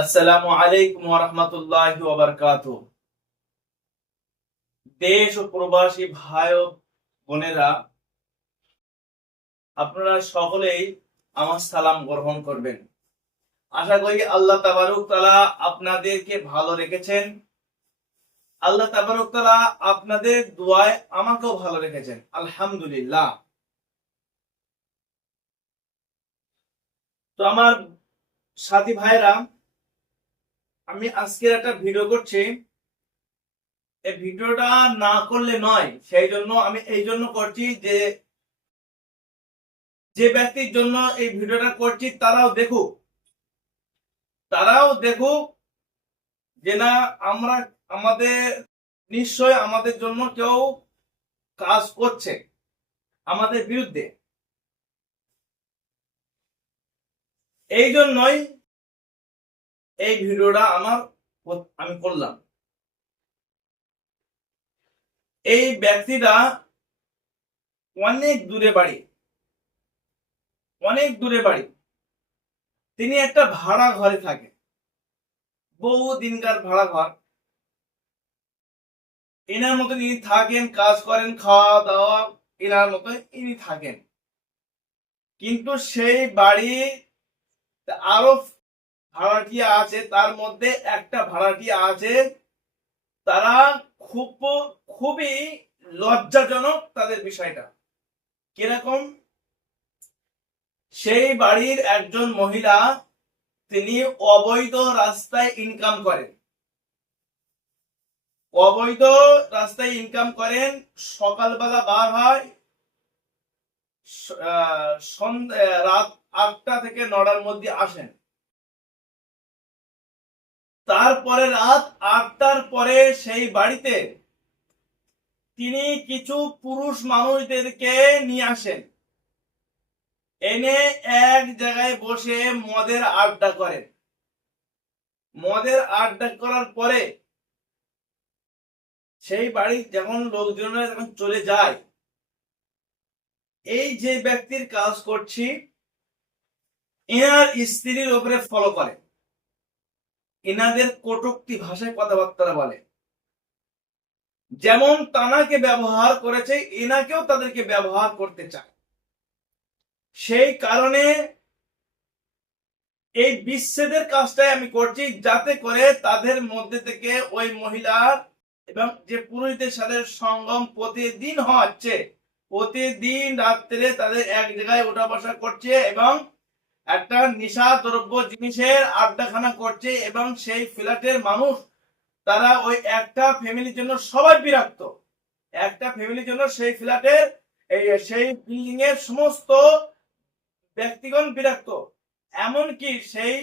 আসসালামু আলাইকুম ওয়া রাহমাতুল্লাহি ওয়া বারাকাতুহু। দেশ ও প্রবাসী ভাই ও বোনেরা, আপনারা সকলেই আমার সালাম গ্রহণ করবেন। আশা করি আল্লাহ তাবারক তাআলা আপনাদেরকে ভালো রেখেছেন। আল্লাহ তাবারক তাআলা আপনাদের দোয়ায় আমাকেও ভালো রেখেছেন, আলহামদুলিল্লাহ। তো আমার সাথী ভাইরা, আমি আজকের একটা ভিডিও করছি। এই ভিডিওটা না করলে নয়, সেই জন্য আমি এই জন্য করছি যে যে ব্যক্তির জন্য এই ভিডিওটা করছি তারাও দেখুক যে না, আমরা আমাদের নিশ্চয় আমাদের জন্য কেউ কাজ করছে আমাদের বিরুদ্ধে। এই জন্যই এই ভিডিওটা আমি করলাম। এই ব্যক্তিটা অনেক দূরে বাড়ি, অনেক দূরে বাড়ি। তিনি একটা ভাড়া ঘরে থাকে, বহু দিনকার ভাড়া ঘর। এনার মতো ইনি থাকেন, কাজ করেন, খাওয়া দাওয়া এনার মতো ইনি থাকেন। কিন্তু সেই বাড়ি আরো ভাড়াটিয়া আছে, তার মধ্যে একটা ভাড়াটিয়া আছে, তারা খুব খুবই লজ্জাজনক তাদের বিষয়টা। কিরকম? সেই বাড়ির একজন মহিলা, তিনি অবৈধ রাস্তায় ইনকাম করেন, অবৈধ রাস্তায় ইনকাম করেন। সকালবেলা বার হয়, রাত 8টা থেকে 9টার মধ্যে আসেন। তারপরে রাত 8টার পরে সেই বাড়িতে তিনি কিছু পুরুষ মানুষদেরকে নিয়ে আসেন, এনে এক জায়গায় বসে মদের আড্ডা করেন। মদের আড্ডা করার পরে সেই বাড়ি যখন লোকজনরা যখন চলে যায়, এই যে ব্যক্তির কাজ করছি এনার স্ত্রীর উপরে ফলো করে, এনাদের কটূক্তি ভাষায় কথাবার্তা বলে। যেমন তানাকে ব্যবহার করেছে, এনাকেও তাদেরকে ব্যবহার করতে চায়। সেই কারণে এই বিচ্ছেদের কাজটাই আমি করছি, যাতে করে তাদের মধ্যে থেকে ওই মহিলার এবং যে পুরুষদের সাথে সঙ্গম প্রতিদিন হচ্ছে, প্রতিদিন রাত্রে তাদের এক জায়গায় ওঠা বসা করছে এবং একটা নেশা দ্রব্য জিনিসের আড্ডাখানা করছে। এবং সেই ফ্ল্যাটের মানুষ, তারা ওই একটা ফ্যামিলির জন্য সবাই বিরক্ত। একটা ফ্যামিলির জন্য সেই ফ্ল্যাটের সেই বিল্ডিং এর সমস্ত ব্যক্তিগণ বিরক্ত। এমনকি সেই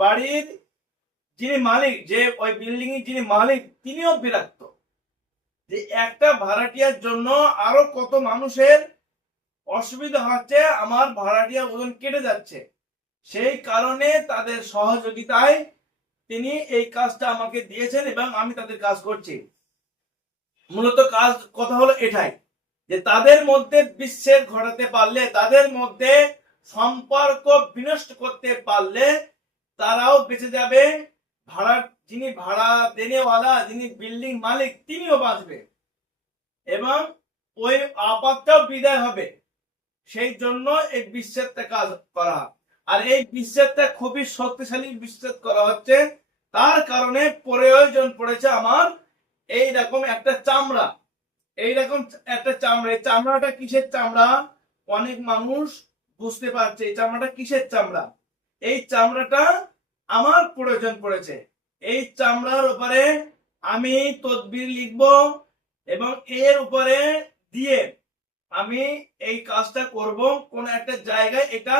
বাড়ির যিনি মালিক, যে ওই বিল্ডিং এর যিনি মালিক, তিনিও বিরক্ত যে একটা ভাড়াটিয়ার জন্য আরো কত মানুষের অসুবিধা হচ্ছে, আমার ভাড়াটিয়া ওজন কেটে যাচ্ছে। সেই কারণে তাদের সহযোগিতায় তিনি এই কাজটা আমাকে দিয়েছেন এবং আমি তাদের কাজ করছি। মূলত কথা হলো এটাই, যে তাদের মধ্যে বিচ্ছেদ ঘটাতে পারলে, তাদের মধ্যে সম্পর্ক বিনষ্ট করতে পারলে তারাও বেঁচে যাবে, যিনি ভাড়া দেনেওয়ালা, যিনি বিল্ডিং মালিক, তিনিও বাঁচবে এবং ওই আপদটাও বিদায় হবে। সেই জন্য এই বিচ্ছেদটা কাজ করা। আর এই বিচ্ছেদটা খুবই শক্তিশালী বিচ্ছেদ করা হচ্ছে। তার কারণে প্রয়োজন পড়েছে আমার এইরকম একটা চামড়া, এইরকম একটা চামড়া। এই চামড়াটা কিসের চামড়া অনেক মানুষ বুঝতে পারছে, এই চামড়াটা কিসের চামড়া। এই চামড়াটা আমার প্রয়োজন পড়েছে। এই চামড়ার উপরে আমি তদবির লিখব এবং এর উপরে দিয়ে আমি এই কাজটা করব। কোন একটা জায়গায় এটা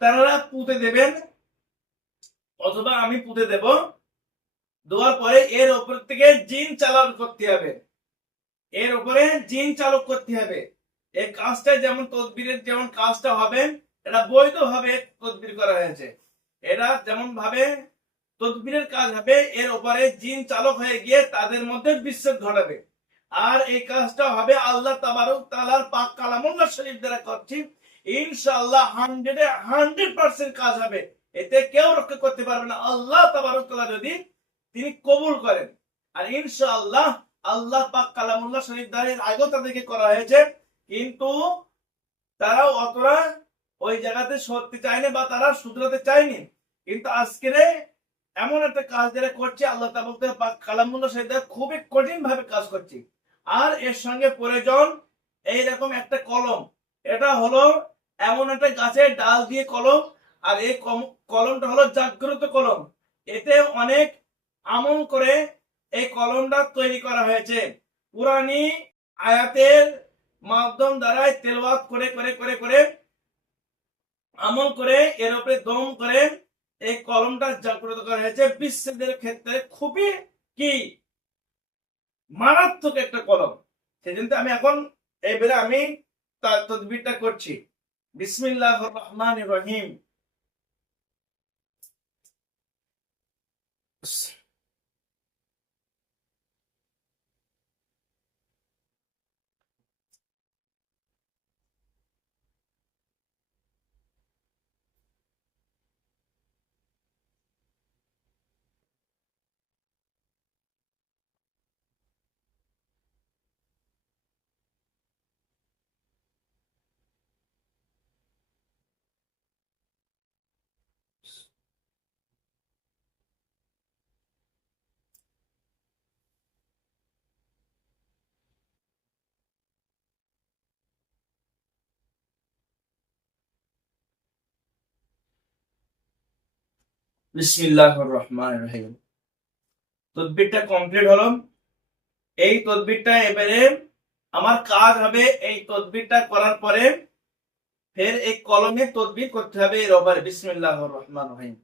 তারা পুঁতে দেবেন অথবা আমি পুঁতে দেব। দেওয়ার পরে এর উপর থেকে জিন চালক করতে হবে, এর উপরে জিন চালক করতে হবে। এই কাজটা যেমন তদবিরের যেমন কাজটা হবে, এটা বৈধভাবে তদবির করা হয়েছে। এটা যেমন ভাবে তদবিরের কাজ হবে, এর উপরে জিন চালক হয়ে গিয়ে তাদের মধ্যে বিচ্ছেদ ঘটাবে। আর এই কাজটা হবে আল্লাহ তাবারক তাআলার পাক কালামুল্লাহ শরীফ দ্বারা করছি। ইনশাআল্লাহ 100% কাজ হবে, এতে কেউ রক্ষা করতে পারবে না, আল্লাহ তাবারক তাআলা যদি তিনি কবুল করেন। আর ইনশাআল্লাহ আল্লাহ পাক কালামুল্লাহ শরীফ দ্বারা আগেও তাদেরকে করা হয়েছে, কিন্তু তারাও অতটা ওই জায়গাতে সরতে চায়নি বা তারা শুধরাতে চায়নি। কিন্তু আজকে এমন একটা কাজ যারা করছে, আল্লাহ তাবারক পাক কালামুল্লাহ শরীফ দ্বারা খুবই কঠিন ভাবে কাজ করছে। আর এর সঙ্গে প্রয়োজন এইরকম একটা কলম। এটা হলো এমন একটা গাছের ডাল দিয়ে কলম, আর এই কলমটা হলো জাগ্রত কলম। এতে অনেক আমল করে এই কলমটা তৈরি করা হয়েছে। কুরআনী আয়াতের মাধ্যম দ্বারা তেলাওয়াত করে করে করে করে আমল করে এর উপরে দম করে এই কলমটা জাগ্রত করা হয়েছে। বিচ্ছেদের ক্ষেত্রে খুবই কি মারাত্মক একটা কলম। সেজন্য আমি এখন এবারে আমি তার তদবিরটা করছি। বিসমিল্লাহির রহমানির রহিম। বিসমিল্লাহির রহমানির রহিম। তদবিরটা কমপ্লিট হলো। এই তদবিরটা এবারে আমার কাজ হবে, এই তদবিরটা করার পরে ফের এই কলমে তদবির করতে হবে এর উপরে। বিসমিল্লাহির রহমানির রহিম।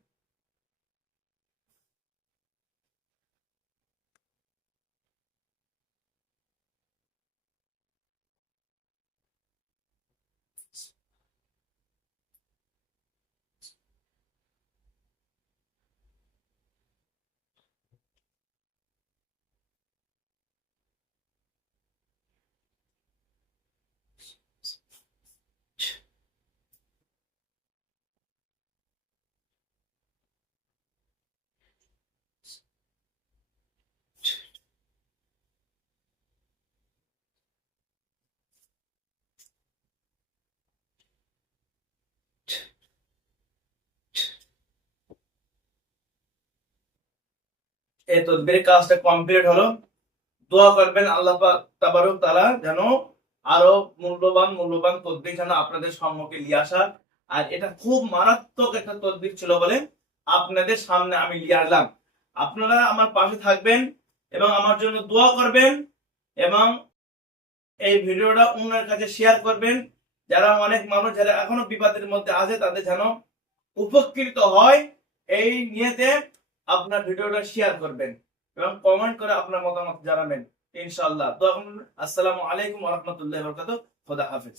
এই তদবিরের কাজটা কমপ্লিট হলো। দোয়া করবেন আল্লাহ পাক তাবারক তাআলা যেন আরো মূল্যবান মূল্যবান তদবির যেন আপনাদের সম্মুখে নিয়ে আসা। আর এটা খুব মারাত্মক একটা তদবির ছিল বলে আপনাদের সামনে আমি নিয়ে আসলাম। আপনারা আমার পাশে থাকবেন এবং আমার জন্য দোয়া করবেন, এবং এই ভিডিওটা অন্যের কাছে শেয়ার করবেন। যারা অনেক মানুষ যারা এখনো বিপদের মধ্যে আছে তাদের যেন উপকৃত হয়, এই নিয়েতে আপনার ভিডিওটা শেয়ার করবেন এবং কমেন্ট করে আপনার মতামত জানাবেন। ইনশাআল্লাহ। তো আসসালামু আলাইকুম ওয়া রাহমাতুল্লাহি ওয়া বারাকাতুহু। খোদা হাফেজ।